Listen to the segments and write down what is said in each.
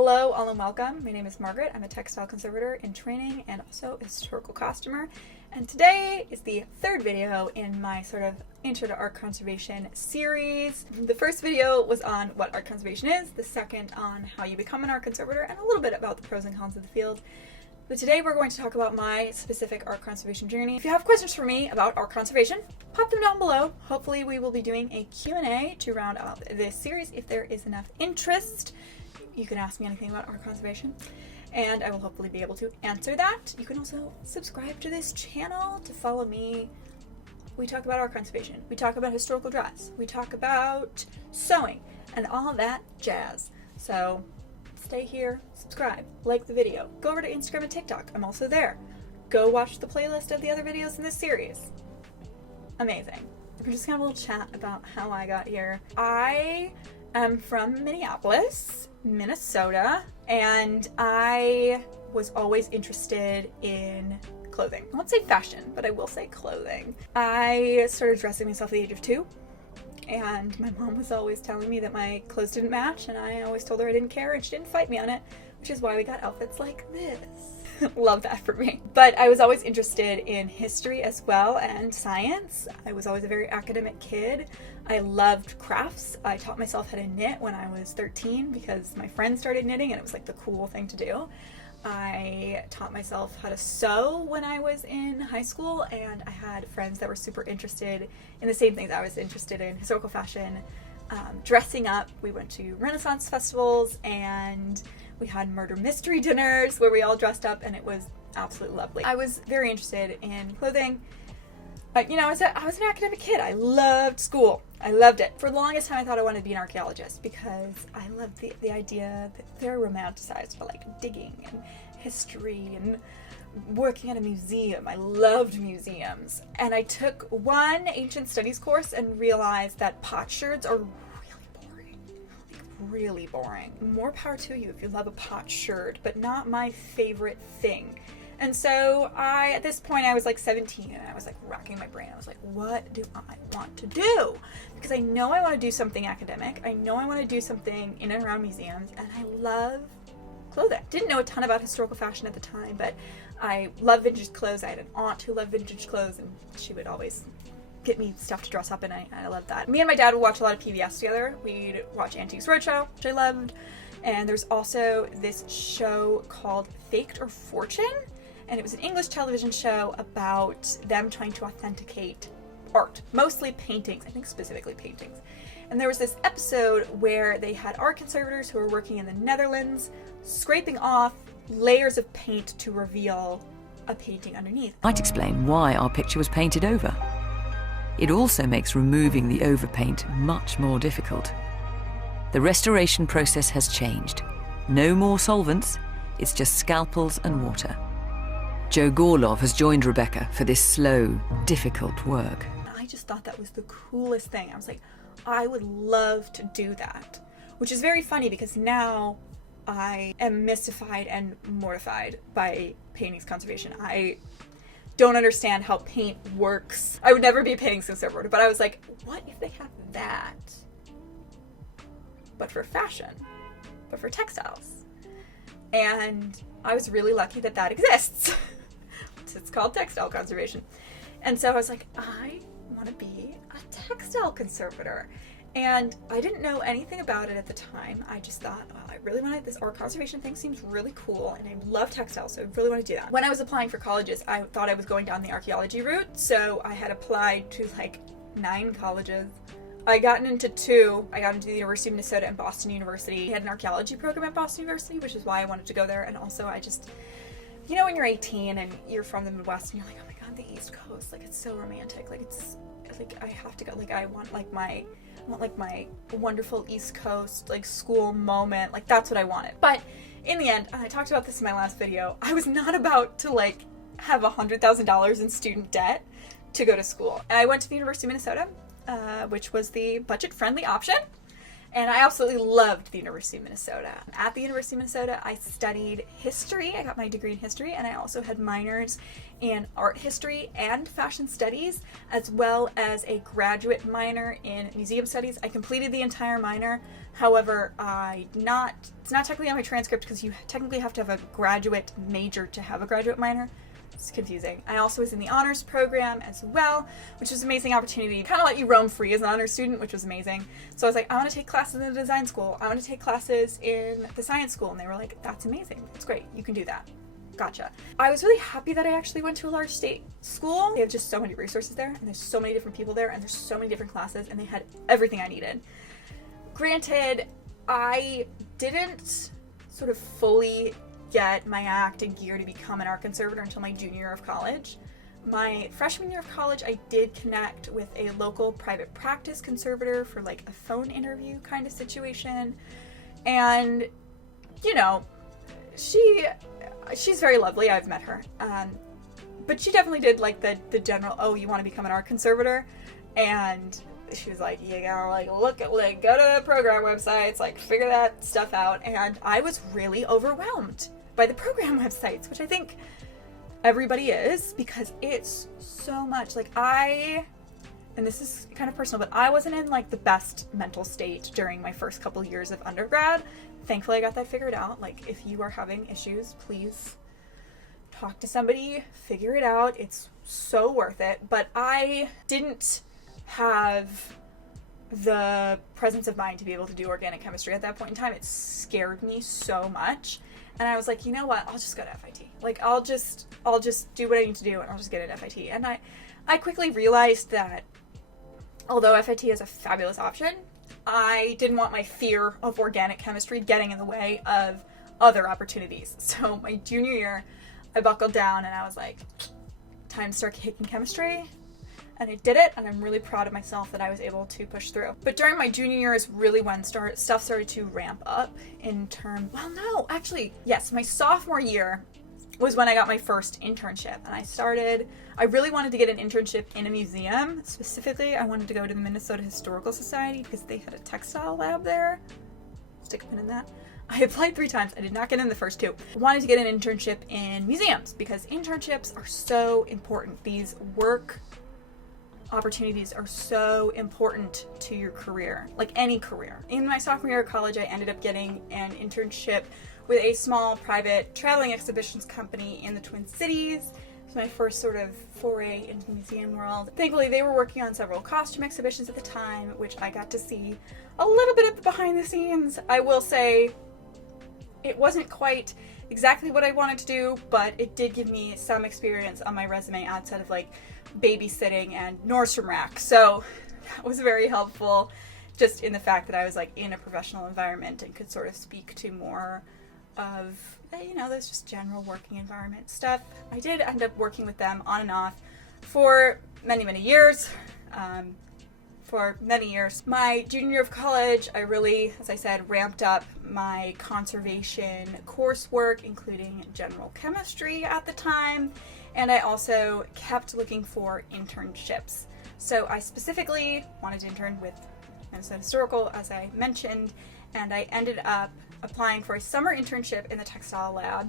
Hello, all and welcome. My name is Margaret. I'm a textile conservator in training and also a historical costumer. And today is the third video in my sort of Intro to Art Conservation series. The first video was on what art conservation is, the second on how you become an art conservator, and a little bit about the pros and cons of the field. But today we're going to talk about my specific art conservation journey. If you have questions for me about art conservation, pop them down below. Hopefully we will be doing a Q&A to round out this series if there is enough interest. You can ask me anything about art conservation, and I will hopefully be able to answer that. You can also subscribe to this channel to follow me. We talk about art conservation, we talk about historical dress, we talk about sewing, and all that jazz. So stay here, subscribe, like the video, go over to Instagram and TikTok. I'm also there. Go watch the playlist of the other videos in this series. Amazing. We're just gonna have a little chat about how I got here. I am from Minneapolis, Minnesota, and I was always interested in clothing. I won't say fashion, but I will say clothing. I started dressing myself at the age of 2, and my mom was always telling me that my clothes didn't match, and I always told her I didn't care, and she didn't fight me on it, which is why we got outfits like this. Love that for me. But I was always interested in history as well and science. I was always a very academic kid. I loved crafts. I taught myself how to knit when I was 13 because my friends started knitting and it was like the cool thing to do. I taught myself how to sew when I was in high school, and I had friends that were super interested in the same things I was interested in: historical fashion, dressing up. We went to Renaissance festivals and we had murder mystery dinners where we all dressed up, and it was absolutely lovely. I was very interested in clothing. But, I was an academic kid. I loved school. I loved it. For the longest time, I thought I wanted to be an archaeologist because I loved the idea that they're romanticized for like digging and history and working at a museum. I loved museums. And I took one ancient studies course and realized that potsherds are really boring. More power to you if you love a potsherd, but not my favorite thing. And so at this point I was like 17 and I was like racking my brain. I was like, what do I want to do? Because I know I want to do something academic. I know I want to do something in and around museums, and I love clothing. Didn't know a ton about historical fashion at the time, but I love vintage clothes. I had an aunt who loved vintage clothes, and she would always get me stuff to dress up in, and I loved that. Me and my dad would watch a lot of PBS together. We'd watch Antiques Roadshow, which I loved. And there's also this show called Faked or Fortune, and it was an English television show about them trying to authenticate art, mostly paintings, I think specifically paintings. And there was this episode where they had art conservators who were working in the Netherlands, scraping off layers of paint to reveal a painting underneath. Might explain why our picture was painted over. It also makes removing the overpaint much more difficult. The restoration process has changed. No more solvents, it's just scalpels and water. Joe Gorlov has joined Rebecca for this slow, difficult work. I just thought that was the coolest thing. I was like, I would love to do that. Which is very funny because now I am mystified and mortified by paintings conservation. I don't understand how paint works. I would never be a paintings conservator, but I was like, what if they have that? But for fashion, but for textiles. And I was really lucky that that exists. It's called textile conservation. And so I was like, I want to be a textile conservator. And I didn't know anything about it at the time. I just thought, oh, I really wanted this art conservation thing, seems really cool, and I love textiles, so I really want to do that. When I was applying for colleges, I thought I was going down the archaeology route, so I had applied to like 9 colleges. I got into 2. I got into the University of Minnesota and Boston University. I had an archaeology program at Boston University, which is why I wanted to go there. And also I just, when you're 18 and you're from the Midwest and you're like, oh my God, the East Coast, like it's so romantic. Like it's like, I have to go, like I want my wonderful East Coast, like school moment. Like that's what I wanted. But in the end, and I talked about this in my last video, I was not about to like have $100,000 in student debt to go to school. I went to the University of Minnesota, which was the budget-friendly option. And I absolutely loved the University of Minnesota. At the University of Minnesota, I studied history. I got my degree in history, and I also had minors in art history and fashion studies, as well as a graduate minor in museum studies. I completed the entire minor. However, it's not technically on my transcript because you technically have to have a graduate major to have a graduate minor. It's confusing. I also was in the honors program as well, which was an amazing opportunity. Kind of let you roam free as an honors student, which was amazing. So I was like, I want to take classes in the design school. I want to take classes in the science school. And they were like, that's amazing. It's great. You can do that. Gotcha. I was really happy that I actually went to a large state school. They have just so many resources there, and there's so many different people there, and there's so many different classes, and they had everything I needed. Granted, I didn't sort of fully get my act in gear to become an art conservator until my junior year of college. My freshman year of college, I did connect with a local private practice conservator for like a phone interview kind of situation. And, you know, she's very lovely. I've met her. But she definitely did like the general, oh, you want to become an art conservator? And she was like, you gotta like look at like go to the program websites, like figure that stuff out. And I was really overwhelmed by the program websites, which I think everybody is, because it's so much. Like and this is kind of personal, but I wasn't in like the best mental state during my first couple years of undergrad. Thankfully, I got that figured out. Like, if you are having issues, please talk to somebody, figure it out. It's so worth it. But I didn't have the presence of mind to be able to do organic chemistry at that point in time. It scared me so much. And I was like, you know what? I'll just go to FIT. Like, I'll just do what I need to do, and I'll just get an FIT. And I quickly realized that although FIT is a fabulous option, I didn't want my fear of organic chemistry getting in the way of other opportunities. So my junior year, I buckled down and I was like, time to start kicking chemistry. And I did it, and I'm really proud of myself that I was able to push through. But during my junior year is really when stuff started to ramp up my sophomore year was when I got my first internship. And I really wanted to get an internship in a museum. Specifically, I wanted to go to the Minnesota Historical Society because they had a textile lab there. Stick a pin in that. I applied 3 times. I did not get in the first 2. I wanted to get an internship in museums because internships are so important. These work opportunities are so important to your career, like any career. In my sophomore year of college, I ended up getting an internship with a small private traveling exhibitions company in the Twin Cities. It was my first sort of foray into the museum world. Thankfully, they were working on several costume exhibitions at the time, which I got to see a little bit of the behind the scenes. I will say it wasn't quite exactly what I wanted to do, but it did give me some experience on my resume outside of like babysitting and Nordstrom Rack. So that was very helpful, just in the fact that I was like in a professional environment and could sort of speak to more of, you know, there's just general working environment stuff. I did end up working with them on and off for many, many years. My junior year of college, I really, as I said, ramped up my conservation coursework, including general chemistry at the time. And I also kept looking for internships. So I specifically wanted to intern with Minnesota Historical, as I mentioned, and I ended up applying for a summer internship in the textile lab.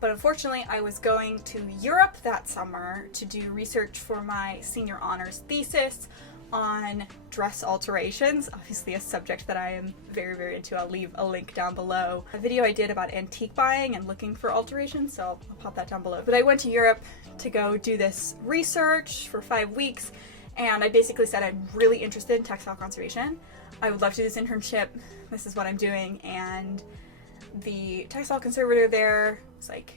But unfortunately, I was going to Europe that summer to do research for my senior honors thesis on dress alterations, obviously a subject that I am very, very into. I'll leave a link down below. A video I did about antique buying and looking for alterations, so I'll pop that down below. But I went to Europe to go do this research for 5 weeks, and I basically said I'm really interested in textile conservation. I would love to do this internship. This is what I'm doing. And the textile conservator there was like,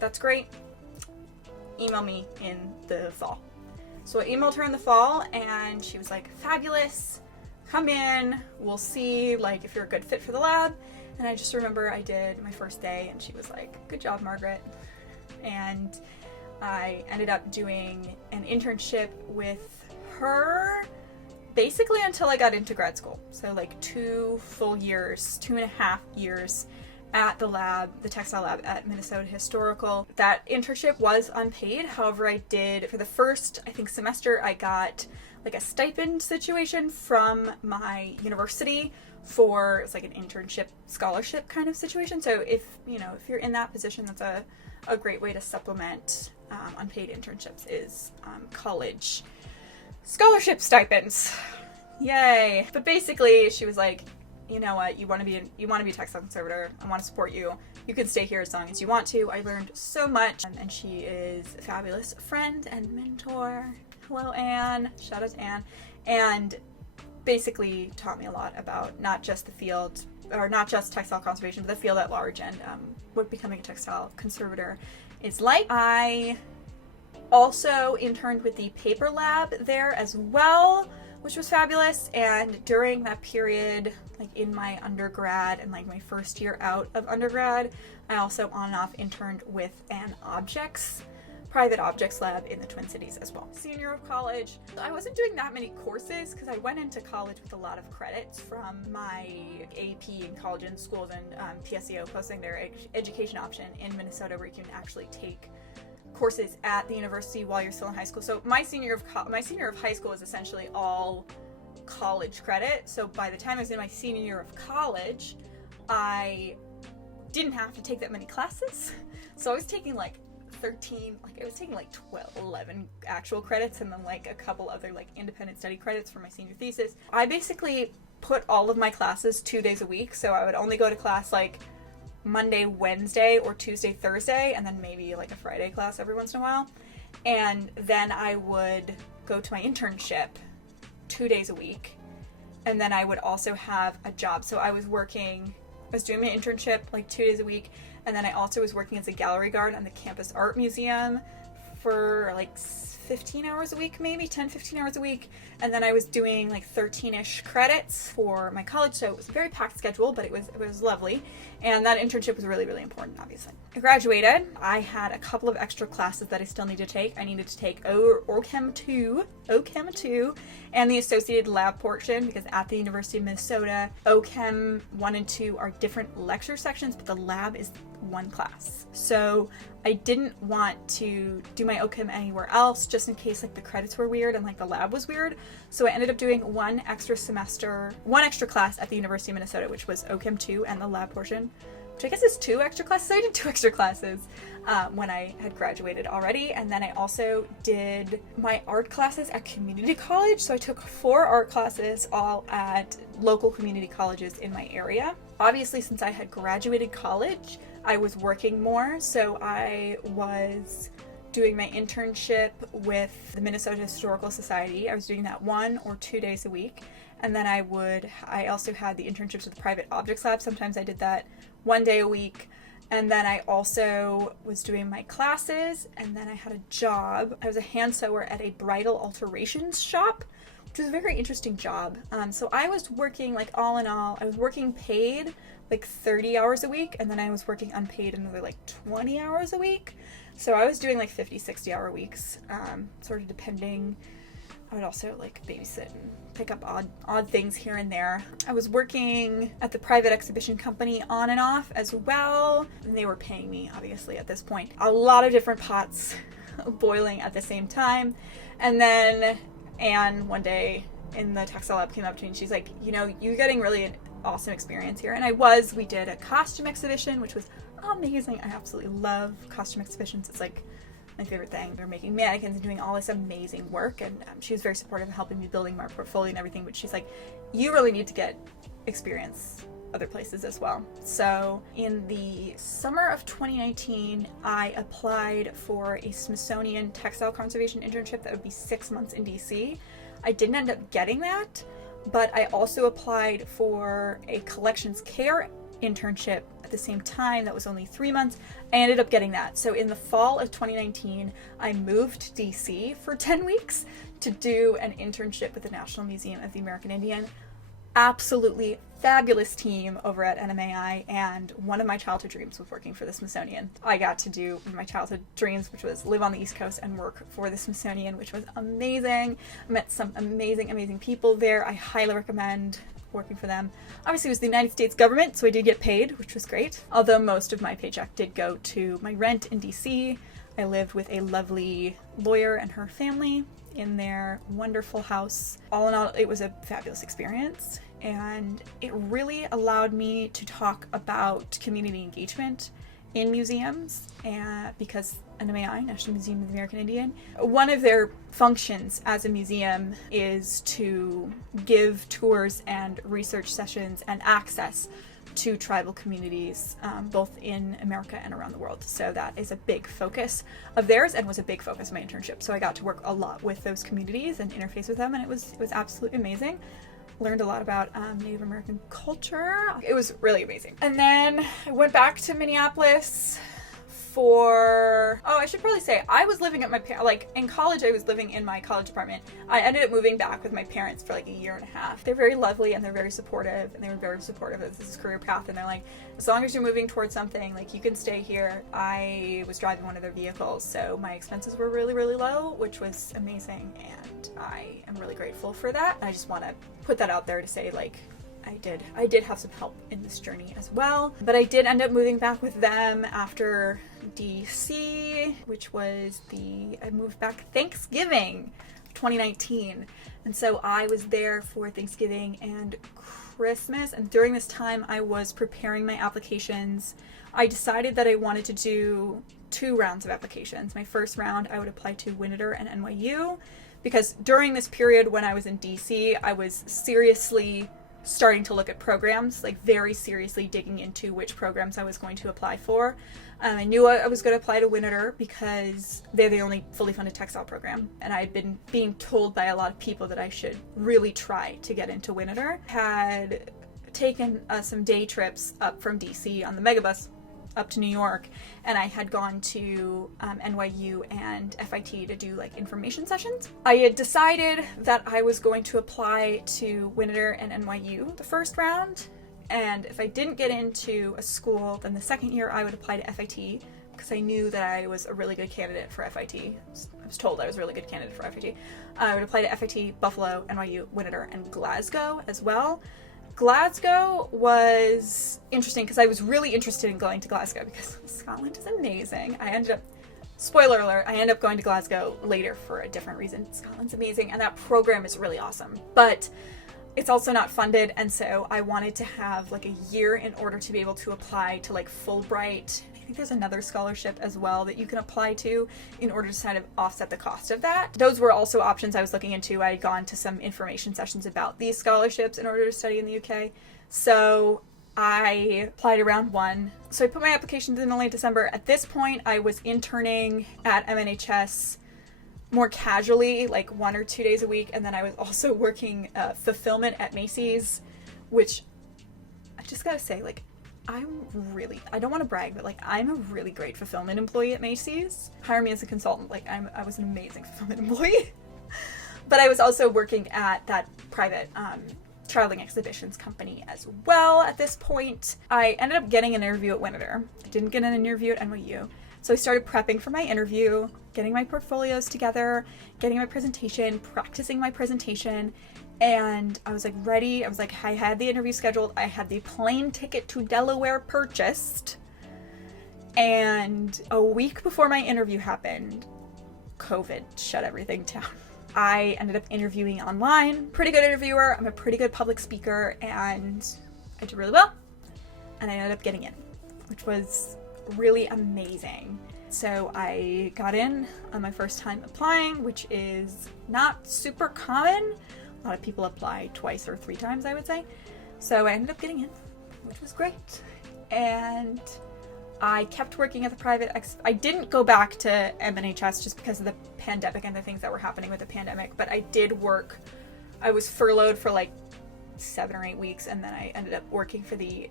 that's great. Email me in the fall. So I emailed her in the fall, and she was like, fabulous, come in, we'll see like if you're a good fit for the lab. And I just remember I did my first day, and she was like, good job, Margaret. And I ended up doing an internship with her basically until I got into grad school. So like 2 full years, 2.5 years at the lab, the textile lab at Minnesota Historical. That internship was unpaid. However, I did, for the first, I think, semester, I got like a stipend situation from my university for, it's like an internship scholarship kind of situation. So if you're in that position, that's a great way to supplement unpaid internships is college scholarship stipends. Yay. But basically she was like, you know what, you want to be a textile conservator, I want to support you. You can stay here as long as you want to. I learned so much, and she is a fabulous friend and mentor. Hello, Anne. Shout out to Anne. And basically taught me a lot about not just the field, or not just textile conservation, but the field at large, and what becoming a textile conservator is like. I also interned with the paper lab there as well, which was fabulous. And during that period, like in my undergrad and like my first year out of undergrad, I also on and off interned with an private objects lab in the Twin Cities as well. Senior of college, I wasn't doing that many courses because I went into college with a lot of credits from my AP in college and schools, and PSEO posting their education option in Minnesota, where you can actually take courses at the university while you're still in high school. So my senior of high school is essentially all college credit. So by the time I was in my senior year of college, I didn't have to take that many classes. So I was taking like 11 actual credits, and then like a couple other like independent study credits for my senior thesis. I basically put all of my classes 2 days a week. So I would only go to class like Monday, Wednesday, or Tuesday, Thursday, and then maybe like a Friday class every once in a while. And then I would go to my internship 2 days a week. And then I would also have a job. So I was doing my internship like 2 days a week. And then I also was working as a gallery guard on the campus art museum for like 15 hours a week, maybe 10-15 hours a week. And then I was doing like 13-ish credits for my college. So it was a very packed schedule, but it was lovely. And that internship was really, really important, obviously. I graduated. I had a couple of extra classes that I still need to take. I needed to take OChem 2, and the associated lab portion, because at the University of Minnesota, OChem 1 and 2 are different lecture sections, but the lab is one class. So I didn't want to do my OChem anywhere else, just in case like the credits were weird and like the lab was weird. So I ended up doing one extra class at the University of Minnesota, which was OChem 2 and the lab portion, which I guess is 2 extra classes. So I did 2 extra classes when I had graduated already. And then I also did my art classes at community college. So I took 4 art classes, all at local community colleges in my area. Obviously, since I had graduated college, I was working more. So I was doing my internship with the Minnesota Historical Society. I was doing that 1 or 2 days a week. And then I also had the internships with the private objects lab. Sometimes I did that 1 day a week. And then I also was doing my classes, and then I had a job. I was a hand sewer at a bridal alterations shop, which was a very interesting job. So I was working, like, all in all, I was working paid like 30 hours a week, and then I was working unpaid another like 20 hours a week. So I was doing like 50-60 hour weeks, sort of depending. I would also like babysit and pick up odd things here and there. I was working at the private exhibition company on and off as well, and they were paying me, obviously, at this point. A lot of different pots boiling at the same time. And then Anne, one day in the textile lab, came up to me and she's like, you're getting really an awesome experience here. And we did a costume exhibition, which was amazing. I absolutely love costume exhibitions. It's like my favorite thing. They're making mannequins and doing all this amazing work, and she was very supportive of helping me building my portfolio and everything, but she's like, you really need to get experience other places as well. So in the summer of 2019, I applied for a Smithsonian textile conservation internship that would be 6 months in DC. I didn't end up getting that, but I also applied for a collections care internship at the same time that was only 3 months. I ended up getting that. So in the fall of 2019, I moved to DC for 10 weeks to do an internship with the National Museum of the American Indian. Absolutely fabulous team over at NMAI, and one of my childhood dreams was working for the Smithsonian. I got to do my childhood dreams, which was live on the East Coast and work for the Smithsonian, which was amazing. I met some amazing people there. I highly recommend working for them. Obviously, it was the United States government, so I did get paid, which was great. Although most of my paycheck did go to my rent in DC. I lived with a lovely lawyer and her family in their wonderful house. All in all, it was a fabulous experience. and it really allowed me to talk about community engagement in museums, and because NMAI, National Museum of the American Indian, one of their functions as a museum is to give tours and research sessions and access to tribal communities, both in America and around the world. So that is a big focus of theirs and was a big focus of my internship. So I got to work a lot with those communities and interface with them, and it was absolutely amazing. Learned a lot about Native American culture. It was really amazing. And then I went back to Minneapolis I should probably say, I was living at in college, I was living in my college apartment. I ended up moving back with my parents for like a year and a half. They're very lovely and they're very supportive, and they were very supportive of this career path. And they're like, as long as you're moving towards something, like, you can stay here. I was driving one of their vehicles, so my expenses were really, really low, which was amazing. And I am really grateful for that. I just want to put that out there to say, like, I did have some help in this journey as well, but I did end up moving back with them after DC, which was I moved back Thanksgiving 2019. And so I was there for Thanksgiving and Christmas. And during this time, I was preparing my applications. I decided that I wanted to do 2 rounds of applications. My first round, I would apply to Winter and NYU, because during this period when I was in DC, I was seriously starting to look at programs, like very seriously digging into which programs I was going to apply for. I knew I was going to apply to Winter because they're the only fully funded textile program, and I'd been being told by a lot of people that I should really try to get into Winter. Had taken some day trips up from DC on the megabus up to New York, and I had gone to NYU and FIT to do like information sessions. I had decided that I was going to apply to Winter and NYU the first round, and if I didn't get into a school, then the second year I would apply to FIT, because I knew that I was a really good candidate for FIT. I was told I was a really good candidate for FIT. I would apply to FIT, Buffalo, NYU, Winter, and Glasgow as well. Glasgow was interesting because I was really interested in going to Glasgow because Scotland is amazing. Spoiler alert, I ended up going to Glasgow later for a different reason. Scotland's amazing, and that program is really awesome. But it's also not funded, and so I wanted to have like a year in order to be able to apply to like Fulbright. I think there's another scholarship as well that you can apply to in order to kind of offset the cost of that. Those were also options I was looking into. I had gone to some information sessions about these scholarships in order to study in the UK. So I applied to round 1. So I put my applications in late December. At this point, I was interning at MNHS more casually, like 1 or 2 days a week. And then I was also working fulfillment at Macy's, which I just gotta say, like, I don't want to brag, but like, I'm a really great fulfillment employee at Macy's. Hire me as a consultant. Like, I was an amazing fulfillment employee. But I was also working at that private traveling exhibitions company as well at this point. I ended up getting an interview at Winter. I didn't get an interview at NYU. So I started prepping for my interview, getting my portfolios together, getting my presentation, practicing my presentation. And I was like ready. I had the interview scheduled. I had the plane ticket to Delaware purchased. And a week before my interview happened, COVID shut everything down. I ended up interviewing online. Pretty good interviewer. I'm a pretty good public speaker, and I did really well. And I ended up getting in, which was really amazing. So I got in on my first time applying, which is not super common. A lot of people apply 2 or 3 times, I would say. So I ended up getting in, which was great. And I kept working at the private I didn't go back to MNHS just because of the pandemic and the things that were happening with the pandemic, but I did work. I was furloughed for like 7 or 8 weeks, and then I ended up working for the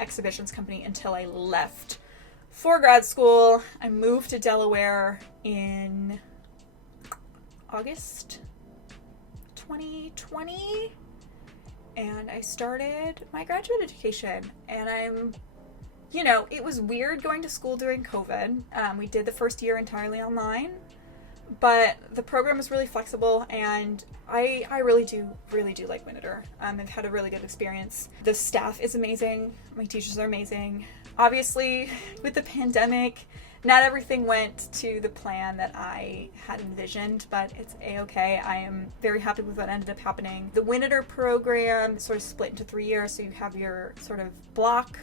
exhibitions company until I left for grad school. I moved to Delaware in August 2020, and I started my graduate education. And it was weird going to school during COVID. We did the first year entirely online, but the program was really flexible, and I really do like Winter. I've had a really good experience. The staff is amazing. My teachers are amazing. Obviously, with the pandemic, Not everything went to the plan that I had envisioned, but it's a-okay. I am very happy with what ended up happening. The Winter program sort of split into 3 years, so you have your sort of block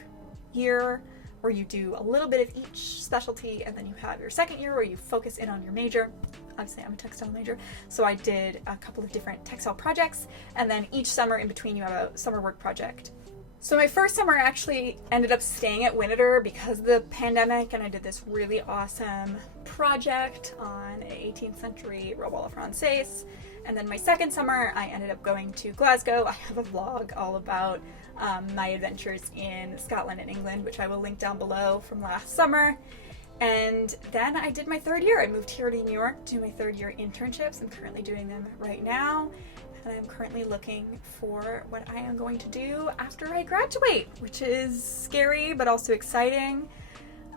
year where you do a little bit of each specialty, and then you have your second year where you focus in on your major. Obviously, I'm a textile major, so I did a couple of different textile projects, and then each summer in between you have a summer work project. So my first summer I actually ended up staying at Winter because of the pandemic, and I did this really awesome project on an 18th century robe française. And then my second summer I ended up going to Glasgow. I have a vlog all about my adventures in Scotland and England, which I will link down below, from last summer. And then I did my third year. I moved here to New York to do my third year internships. I'm currently doing them right now. And I'm currently looking for what I am going to do after I graduate, which is scary but also exciting.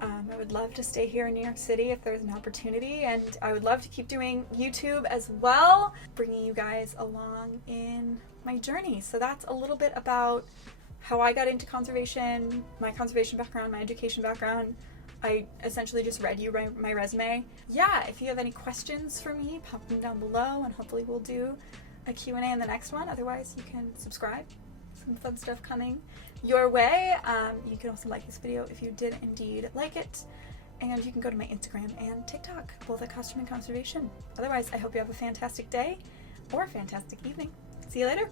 I would love to stay here in New York City if there's an opportunity, and I would love to keep doing YouTube as well, bringing you guys along in my journey. So that's a little bit about how I got into conservation, my conservation background, my education background. I essentially just read you my resume. Yeah, if you have any questions for me, pop them down below, and hopefully we'll do a Q&A in the next one. Otherwise, you can subscribe. Some fun stuff coming your way. You can also like this video if you did indeed like it. And you can go to my Instagram and TikTok, both at Costume and Conservation. Otherwise, I hope you have a fantastic day or a fantastic evening. See you later.